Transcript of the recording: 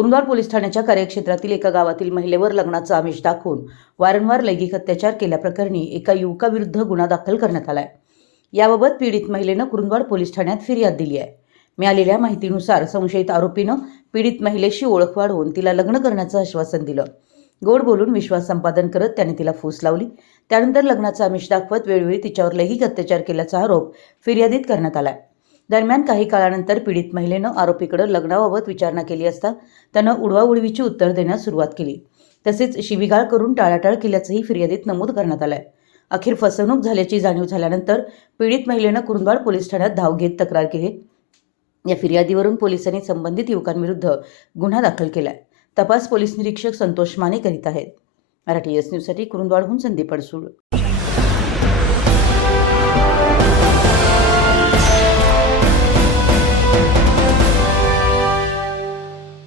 Kurundwad police ठाण्याच्या कार्यक्षेत्रातील एका गावातील महिलेवर लग्नाचं आमिष दाखवून वारंवार लैंगिक अत्याचार केल्याप्रकरणी एका युवकाविरुद्ध गुन्हा दाखल करण्यात आलाय। याबाबत पीडित महिलेनं कुरुंदवाड पोलीस ठाण्यात फिर्याद दिली आहे। मिळालेल्या माहितीनुसार संशयित आरोपीनं पीडित महिलेशी ओळख वाढवून तिला लग्न करण्याचं आश्वासन दिलं। गोड बोलून विश्वास संपादन करत त्याने तिला फूस लावली। त्यानंतर लग्नाचं आमिष दाखवत वेळोवेळी तिच्यावर लैंगिक अत्याचार केल्याचा आरोप फिर्यादीत करण्यात आलाय। दरम्यान काही काळानंतर पीडित महिलेनं आरोपीकडे लग्नाबाबत विचारणा केली असता त्यानं उडवाउडवीची उत्तर देण्यास सुरुवात केली। तसेच शिवीगाळ करून टाळाटाळ केल्याचंही फिर्यादीत नमूद करण्यात आलंय। अखेर फसवणूक झाल्याची जाणीव झाल्यानंतर पीडित महिलेनं कुरुंदवाड पोलीस ठाण्यात धाव घेत तक्रार केली। या फिर्यादीवरून पोलिसांनी संबंधित युवकांविरुद्ध गुन्हा दाखल केलाय। तपास पोलीस निरीक्षक संतोष माने करीत आहेत। मराठी एस न्यूजसाठी कुरुंदवाडहून संदीप अडसूळ।